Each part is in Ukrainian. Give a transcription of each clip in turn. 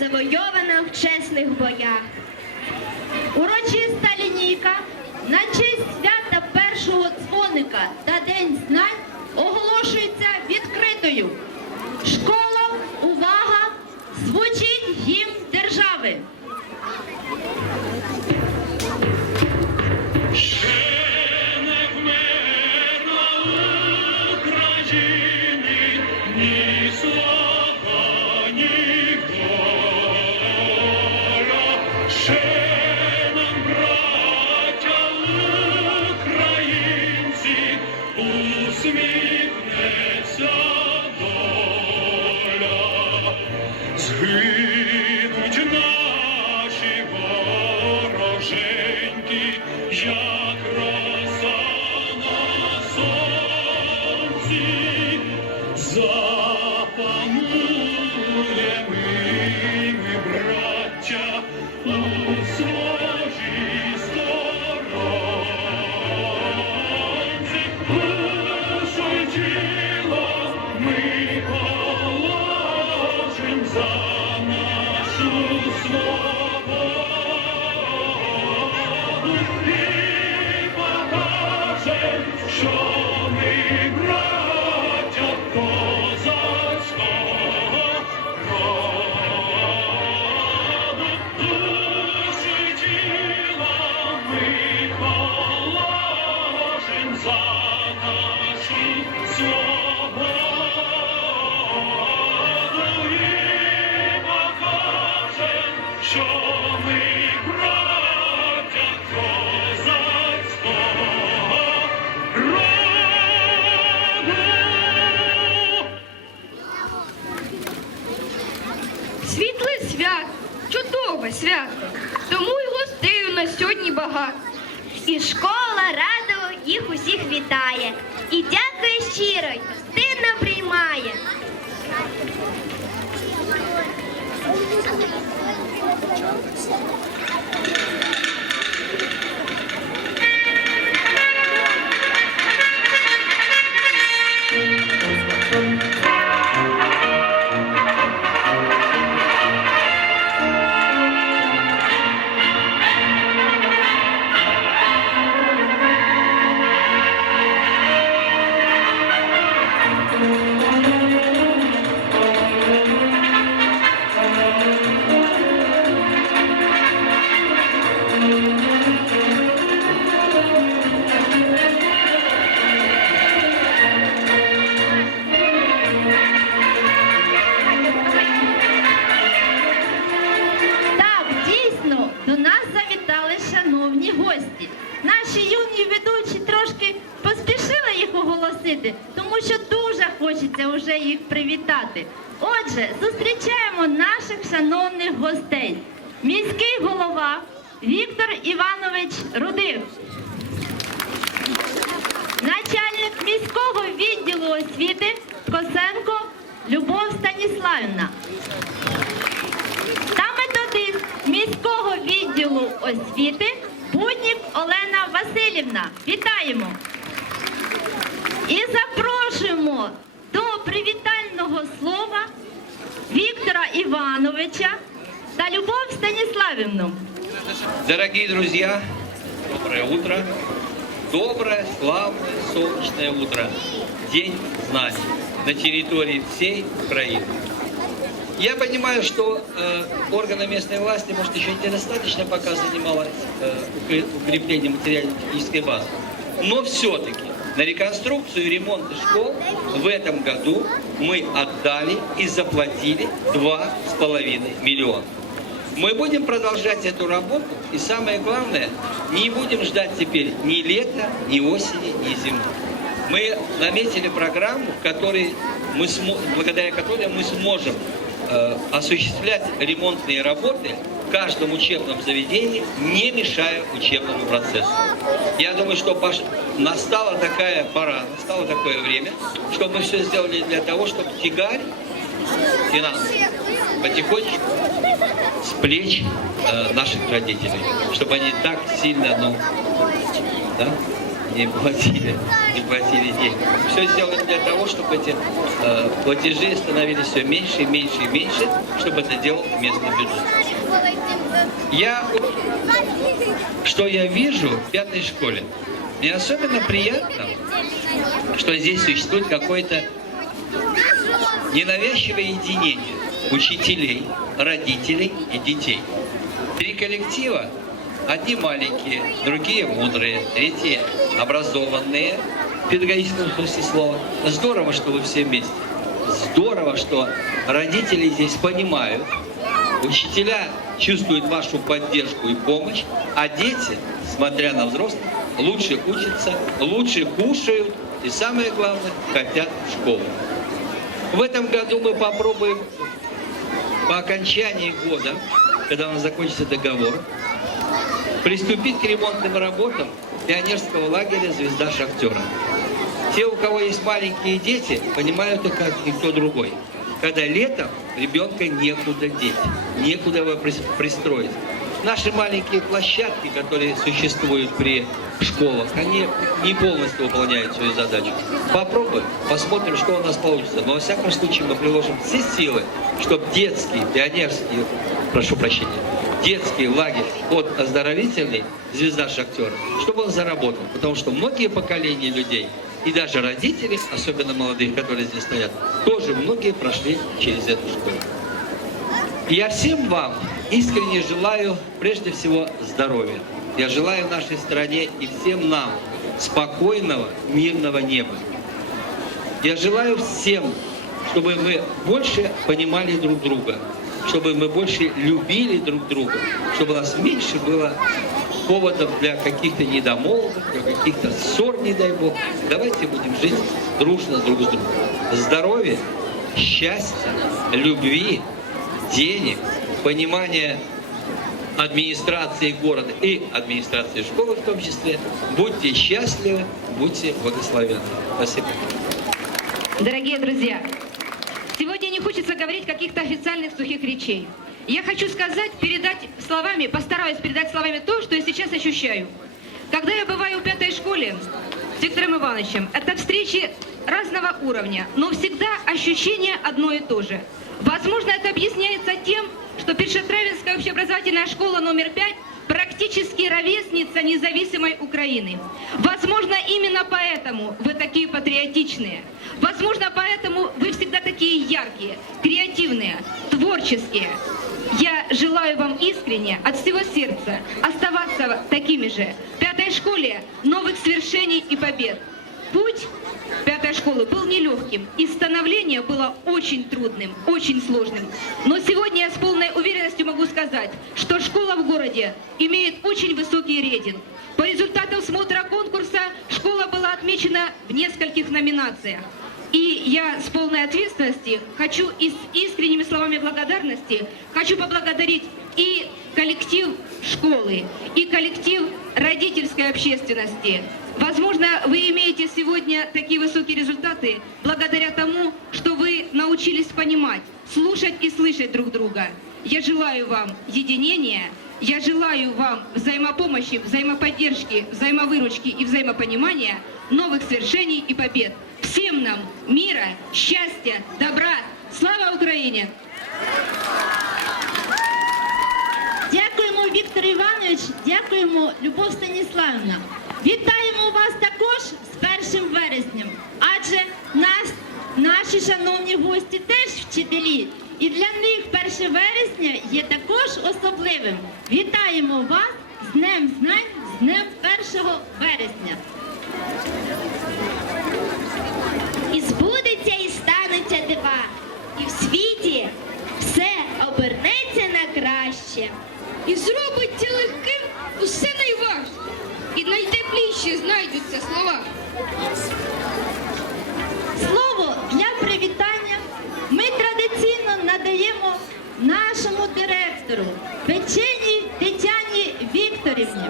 завойованих в чесних боях. Урочиста лінійка на честь свята першого дзвоника та День знань оголошується відкритою. Школа, увага! Звучить гімн держави. Що Отже, зустрічаємо наших шановних гостей. Міський голова Віктор Іванович Рудих. Начальник міського відділу освіти Косенко Любов Станіславівна та методист міського відділу освіти Буднік Олена Васильівна. Вітаємо! І запрошуємо до привітального слова Віктора Івановича та Любов Станіславівну. Дорогие друзья, доброе утро. Доброе, славное, солнечное утро. День знаний на территории всей Украины. Я понимаю, что э, органы местной власти, может, еще недостаточно пока занималась э, укре- укреплением материально-технической базы. Но все-таки на реконструкцию и ремонт школ в этом году мы отдали и заплатили 2,5 миллиона. Мы будем продолжать эту работу, и самое главное, не будем ждать теперь ни лета, ни осени, ни зимы. Мы наметили программу, которой мы благодаря которой мы сможем э, осуществлять ремонтные работы в каждом учебном заведении, не мешая учебному процессу. Я думаю, что пош- настала такая пора, настало такое время, чтобы мы все сделали для того, чтобы тягарь финансовый потихонечку с плеч э, наших родителей, чтобы они так сильно, ну, да, не не платили, не платили деньги. Все сделали для того, чтобы эти э, платежи становились все меньше и меньше и меньше, чтобы это делал местный бюджет. Я, что я вижу в пятой школе, мне особенно приятно, что здесь существует какое-то ненавязчивое единение учителей, родителей и детей. Три коллектива, одни маленькие, другие мудрые, третьи образованные, в педагогическом смысле слова. Здорово, что вы все вместе. Здорово, что родители здесь понимают, учителя чувствуют вашу поддержку и помощь, а дети, смотря на взрослых, лучше учатся, лучше кушают и самое главное, хотят в школу. В этом году мы попробуем по окончании года, когда у нас закончится договор, приступить к ремонтным работам пионерского лагеря «Звезда шахтера». Те, у кого есть маленькие дети, понимают это как никто другой. Когда летом ребенка некуда деть, некуда его прис- пристроить. Наши маленькие площадки, которые существуют при школах, они не полностью выполняют свою задачу. Попробуем, посмотрим, что у нас получится. Но во всяком случае мы приложим все силы, чтобы детский, пионерский, прошу прощения, детский лагерь от оздоровительный «Звезда шахтера», чтобы он заработал. Потому что многие поколения людей и даже родители, особенно молодые, которые здесь стоят, тоже многие прошли через эту школу. Я всем вам искренне желаю, прежде всего, здоровья. Я желаю нашей стране и всем нам спокойного, мирного неба. Я желаю всем, чтобы мы больше понимали друг друга, чтобы мы больше любили друг друга, чтобы нас меньше было поводов для каких-то недомолвок, для каких-то ссор, не дай бог. Давайте будем жить дружно друг с другом. Здоровья, счастья, любви, денег, понимания администрации города и администрации школы в том числе. Будьте счастливы, будьте благословенны. Спасибо. Дорогие друзья, сегодня не хочется говорить каких-то официальных сухих речей. Я хочу сказать, передать словами, постараюсь передать словами то, что я сейчас ощущаю. Когда я бываю в пятой школе с Виктором Ивановичем, это встречи разного уровня, но всегда ощущение одно и то же. Возможно, это объясняется тем, что Першетравинская общеобразовательная школа номер 5 практически ровесница независимой Украины. Возможно, именно поэтому вы такие патриотичные. Возможно, поэтому вы всегда такие яркие, креативные, творческие. Я желаю вам искренне, от всего сердца, оставаться такими же. В пятой школе новых свершений и побед. Путь пятой школы был нелегким, и становление было очень трудным, очень сложным. Но сегодня я с полной уверенностью могу сказать, что школа в городе имеет очень высокий рейтинг. По результатам смотра конкурса школа была отмечена в нескольких номинациях. И я с полной ответственности хочу и с искренними словами благодарности хочу поблагодарить и коллектив школы, и коллектив родительской общественности. Возможно, вы имеете сегодня такие высокие результаты благодаря тому, что вы научились понимать, слушать и слышать друг друга. Я желаю вам единения, я желаю вам взаимопомощи, взаимоподдержки, взаимовыручки и взаимопонимания, новых свершений и побед. Всем нам мира, счастья, добра. Слава Украине! Дякуємо, Віктор Іванович, дякуємо, Любов Станіславівна. Вітаємо вас також з 1 вереснем, адже нас, наші шановні гості теж вчителі. І для них 1 вересня є також особливим. Вітаємо вас з Днем Знань, з Днем 1 вересня. І збудеться, і станеться дива, і в світі все обернеться на краще. І зробиться легким усе найважче. І найтепліші знайдуться слова. Слово для привітання ми традиційно надаємо нашому директору Печеній Тетяні Вікторівні.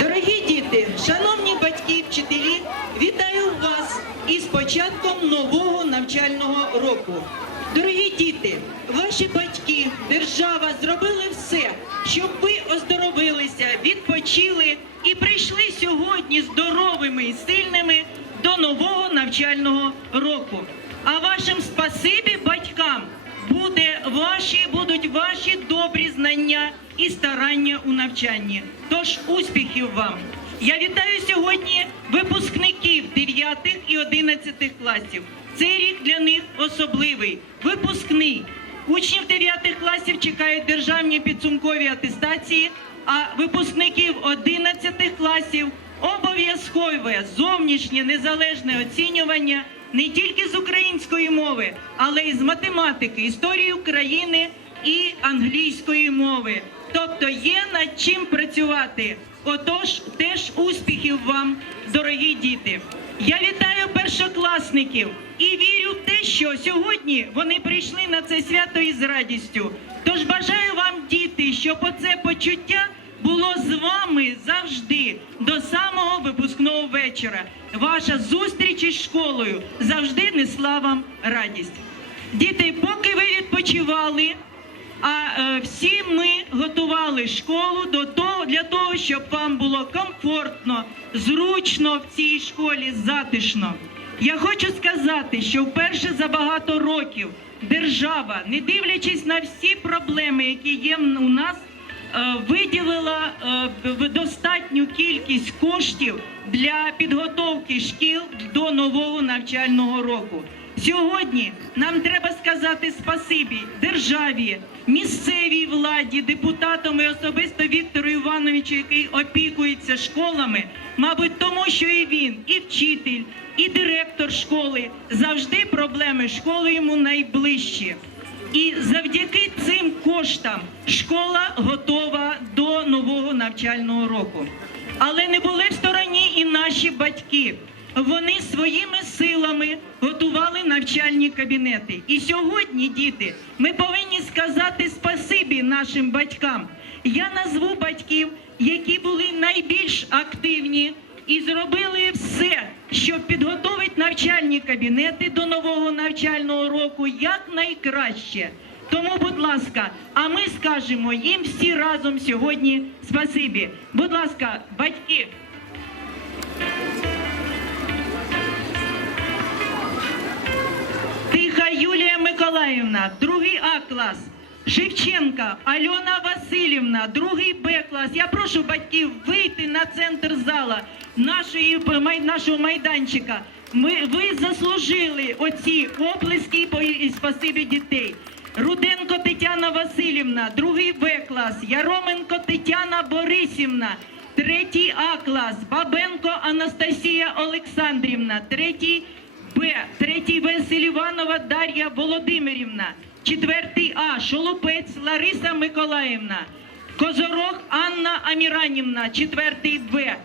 Дорогі діти, шановні батьки, вчителі, вітаю вас із початком. нового навчального року. Дорогі діти, ваші батьки, держава зробили все, щоб ви оздоровилися, відпочили і прийшли сьогодні здоровими і сильними до нового навчального року. А вашим спасибі батькам буде ваші, будуть ваші добрі знання і старання у навчанні. Тож успіхів вам! Я вітаю сьогодні випускників 9 і 11 класів. Цей рік для них особливий, випускний. Учнів 9 класів чекають державні підсумкові атестації, а випускників 11 класів обов'язкове зовнішнє незалежне оцінювання не тільки з української мови, але й з математики, історії України і англійської мови. Тобто є над чим працювати. Отож, теж успіхів вам, дорогі діти. Я вітаю першокласників і вірю в те, що сьогодні вони прийшли на це свято із радістю. Тож бажаю вам, діти, щоб оце почуття було з вами завжди до самого випускного вечора. Ваша зустріч із школою завжди несла вам радість. Діти, поки ви відпочивали, а е, всі ми готували школу до того для того, щоб вам було комфортно, зручно в цій школі, затишно. Я хочу сказати, що вперше за багато років держава, не дивлячись на всі проблеми, які є у нас, е, виділила е, достатню кількість коштів для підготовки шкіл до нового навчального року. Сьогодні нам треба сказати спасибі державі, місцевій владі, депутатам і особисто Віктору Івановичу, який опікується школами, мабуть, тому що і він, і вчитель, і директор школи завжди проблеми школи йому найближчі. І завдяки цим коштам школа готова до нового навчального року. Але не були в стороні і наші батьки. Вони своїми силами готували навчальні кабінети. І сьогодні, діти, ми повинні сказати спасибі нашим батькам. Я назву батьків, які були найбільш активні і зробили все, щоб підготовити навчальні кабінети до нового навчального року якнайкраще. Тому, будь ласка, а ми скажемо їм всі разом сьогодні спасибі. Будь ласка, батьки. Юлія Миколаївна, другий А клас. Шевченка Альона Васильівна, другий Б клас. Я прошу батьків вийти на центр зала нашої нашого майданчика. Ми ви заслужили оці оплески і спасибі дітей. Руденко Тетяна Васильівна, другий Б клас. Яроменко Тетяна Борисівна, третій А клас. Бабенко Анастасія Олександрівна, третій Б. Третій Б. Селіванова Дар'я Володимирівна. Четвертий А. Шолопець Лариса Миколаївна. Козорог Анна Аміранівна. Четвертий Б.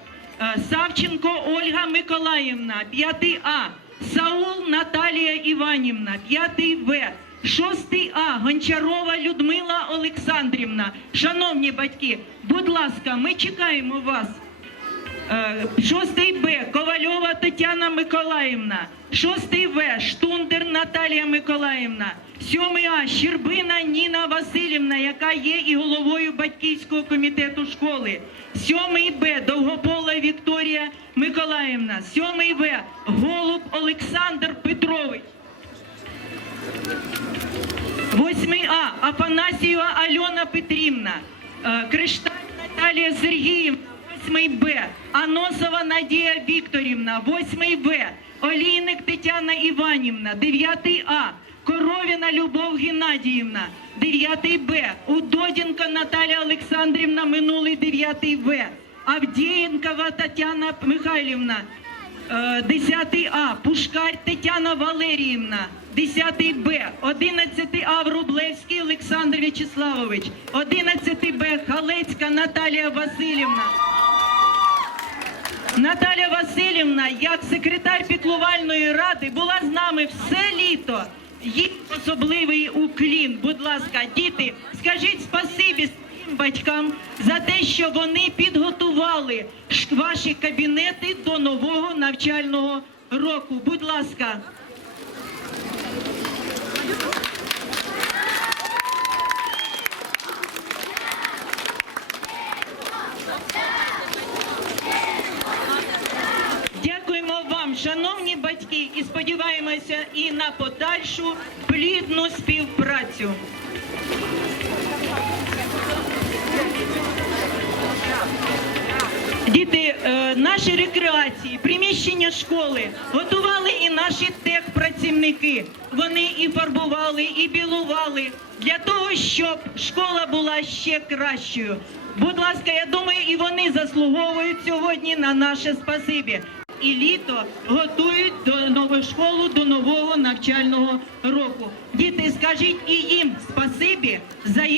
Е, Савченко Ольга Миколаївна. П'ятий А. Саул Наталія Іванівна. П'ятий В. Шостий А. Гончарова Людмила Олександрівна. Шановні батьки, будь ласка, ми чекаємо вас. Е, Шостий Б. Ковальова Тетяна Миколаївна. Шостий В. Штундер Наталія Миколаївна. Сьомий А. Щербина Ніна Васильівна, яка є і головою батьківського комітету школи. Сьомий Б. Довгопола Вікторія Миколаївна. Сьомий В. Голуб Олександр Петрович. Восьмий А. Афанасієва Альона Петрівна. Е, Кришталь Наталія Сергіївна. Восьмий Б. Аносова Надія Вікторівна. Восьмий В. Олійник Тетяна Іванівна. Дев'ятий А. Коровіна Любов Геннадіївна. Дев'ятий Б. Удодінко Наталія Олександрівна. Минулий дев'ятий В. Авдієнкова Тетяна Михайлівна. Е, 10 А. Пушкар Тетяна Валеріївна. 10 Б. 11 А. Врублевський Олександр В'ячеславович. 11 Б. Халецька Наталія Васильівна. Наталя Васильівна, як секретар піклувальної ради, була з нами все літо. Їй особливий уклін. Будь ласка, діти, скажіть спасибі своїм батькам за те, що вони підготували ваші кабінети до нового навчального року. Будь ласка. Дякуємо вам, шановні батьки, і сподіваємося і на подальшу плідну співпрацю. Діти, е, наші рекреації, приміщення школи готували і наші техпрацівники. Вони і фарбували, і білували для того, щоб школа була ще кращою. Будь ласка, я думаю, і вони заслуговують сьогодні на наше спасибі. І літо готують до нової школу до нового навчального року. Діти, скажіть і їм спасибі за їх.